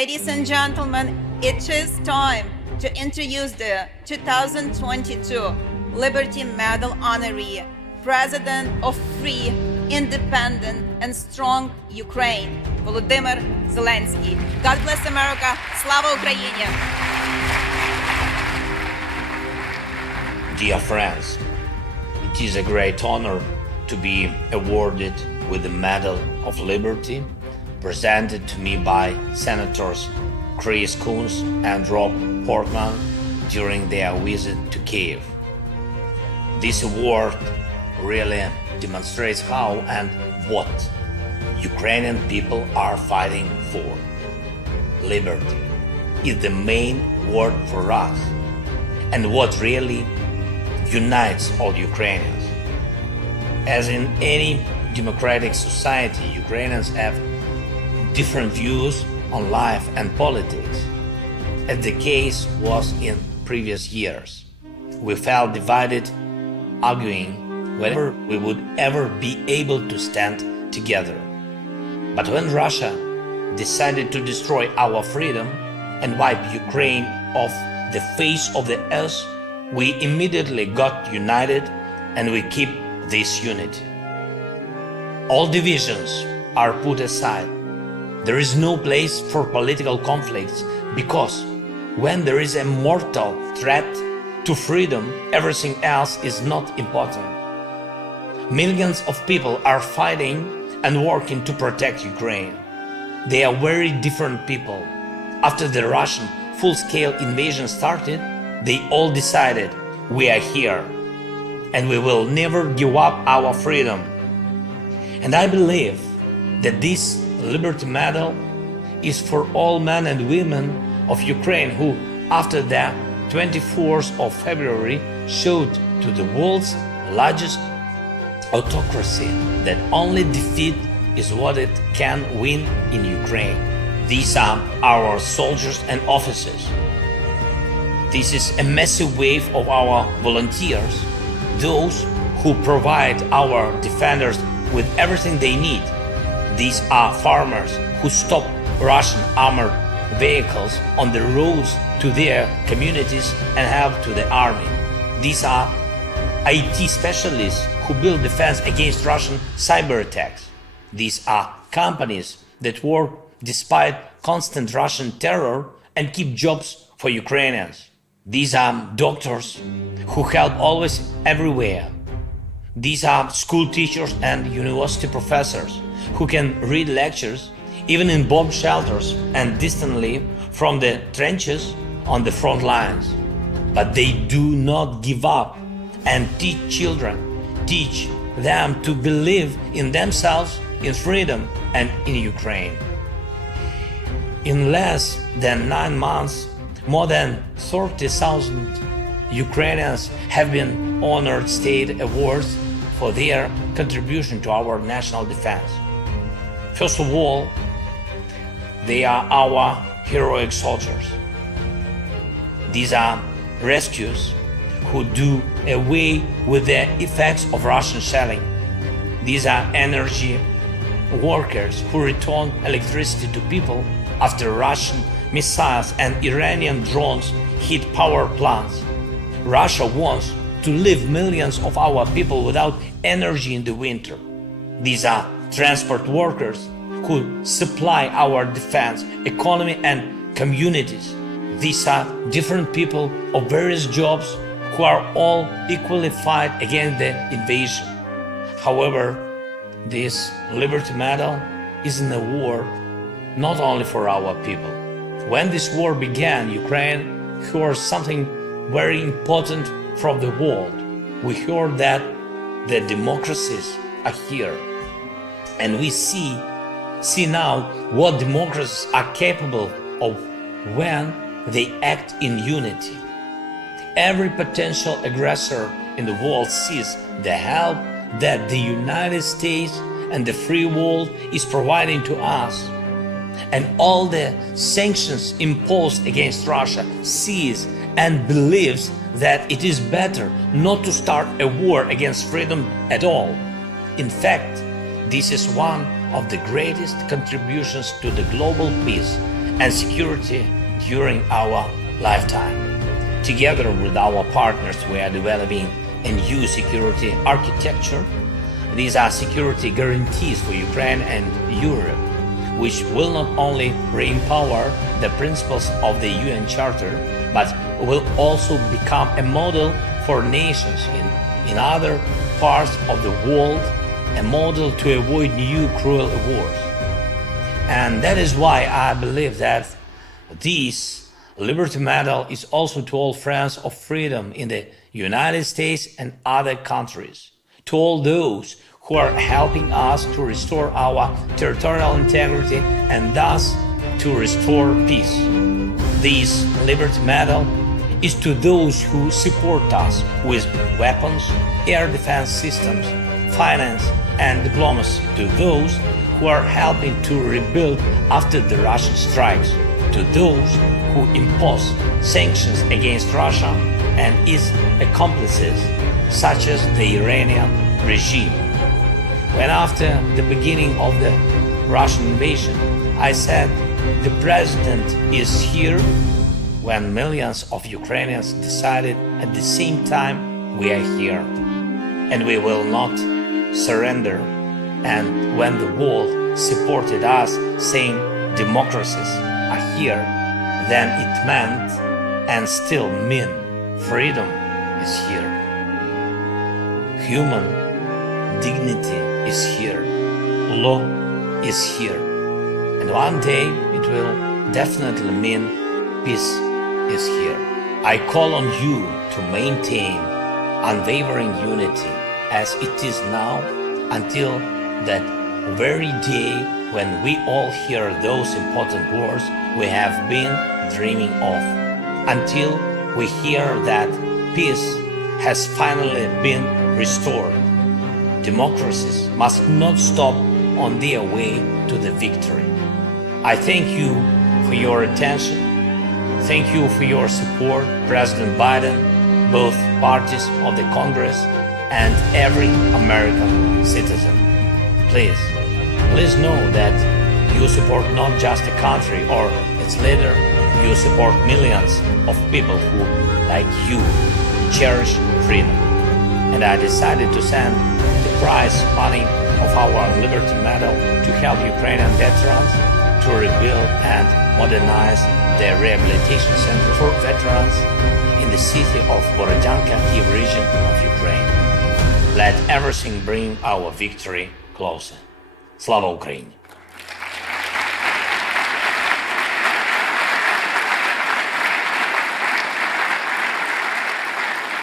Ladies and gentlemen, it is time to introduce the 2022 Liberty Medal honoree, President of Free, Independent and Strong Ukraine, Volodymyr Zelensky. God bless America! Слава Україні! Dear friends, it is a great honor to be awarded with the Medal of Liberty presented to me by Senators Chris Coons and Rob Portman during their visit to Kyiv. This award really demonstrates how and what Ukrainian people are fighting for. Liberty is the main word for us, and what really unites all Ukrainians. As in any democratic society, Ukrainians have different views on life and politics, as the case was in previous years. We felt divided, arguing whether we would ever be able to stand together. But when Russia decided to destroy our freedom and wipe Ukraine off the face of the earth, we immediately got united, and we keep this unity. All divisions are put aside. There is no place for political conflicts, because when there is a mortal threat to freedom, everything else is not important. Millions of people are fighting and working to protect Ukraine. They are very different people. After the Russian full-scale invasion started, they all decided, we are here, and we will never give up our freedom. And I believe that this Liberty Medal is for all men and women of Ukraine who, after the 24th of February, showed to the world's largest autocracy that only defeat is what it can win in Ukraine. These are our soldiers and officers. This is a massive wave of our volunteers, those who provide our defenders with everything they need. These are farmers who stop Russian armored vehicles on the roads to their communities and help to the army. These are IT specialists who build defense against Russian cyber attacks. These are companies that work despite constant Russian terror and keep jobs for Ukrainians. These are doctors who help always everywhere. These are school teachers and university professors who can read lectures even in bomb shelters and distantly from the trenches on the front lines. But they do not give up and teach children, teach them to believe in themselves, in freedom, and in Ukraine. In less than 9 months, more than 30,000 Ukrainians have been honored state awards for their contribution to our national defense. First of all, they are our heroic soldiers. These are rescues who do away with the effects of Russian shelling. These are energy workers who return electricity to people after Russian missiles and Iranian drones hit power plants. Russia wants to leave millions of our people without energy in the winter. These are transport workers who supply our defense, economy, and communities. These are different people of various jobs who are all equally fight against the invasion. However, this Liberty Medal is an award not only for our people. When this war began, Ukraine heard something very important from the world. We heard that the democracies are here. And we see now what democracies are capable of when they act in unity. Every potential aggressor in the world sees the help that the United States and the free world is providing to us. And all the sanctions imposed against Russia sees and believes that it is better not to start a war against freedom at all. In fact, this is one of the greatest contributions to the global peace and security during our lifetime. Together with our partners, we are developing a new security architecture. These are security guarantees for Ukraine and Europe, which will not only re-empower the principles of the UN Charter, but will also become a model for nations in other parts of the world, a model to avoid new cruel wars. And that is why I believe that this Liberty Medal is also to all friends of freedom in the United States and other countries, to all those who are helping us to restore our territorial integrity and thus to restore peace. This Liberty Medal is to those who support us with weapons, air defense systems, finance and diplomacy, to those who are helping to rebuild after the Russian strikes, to those who impose sanctions against Russia and its accomplices, such as the Iranian regime. When after the beginning of the Russian invasion, I said the president is here, when millions of Ukrainians decided at the same time we are here and we will not surrender, and when the world supported us saying democracies are here, then it meant and still mean freedom is here. Human dignity is here. Law is here. And one day it will definitely mean peace is here. I call on you to maintain unwavering unity as it is now until that very day when we all hear those important words we have been dreaming of, until we hear that peace has finally been restored. Democracies must not stop on their way to the victory. I thank you for your attention. Thank you for your support, President Biden, both parties of the Congress, and every American citizen. Please know that you support not just a country or its leader, you support millions of people who, like you, cherish freedom. And I decided to send the prize money of our Liberty Medal to help Ukrainian veterans to rebuild and modernize their rehabilitation center for veterans in the city of Borodyanka, Kiev region of Ukraine. Let everything bring our victory closer. Slava Ukraini!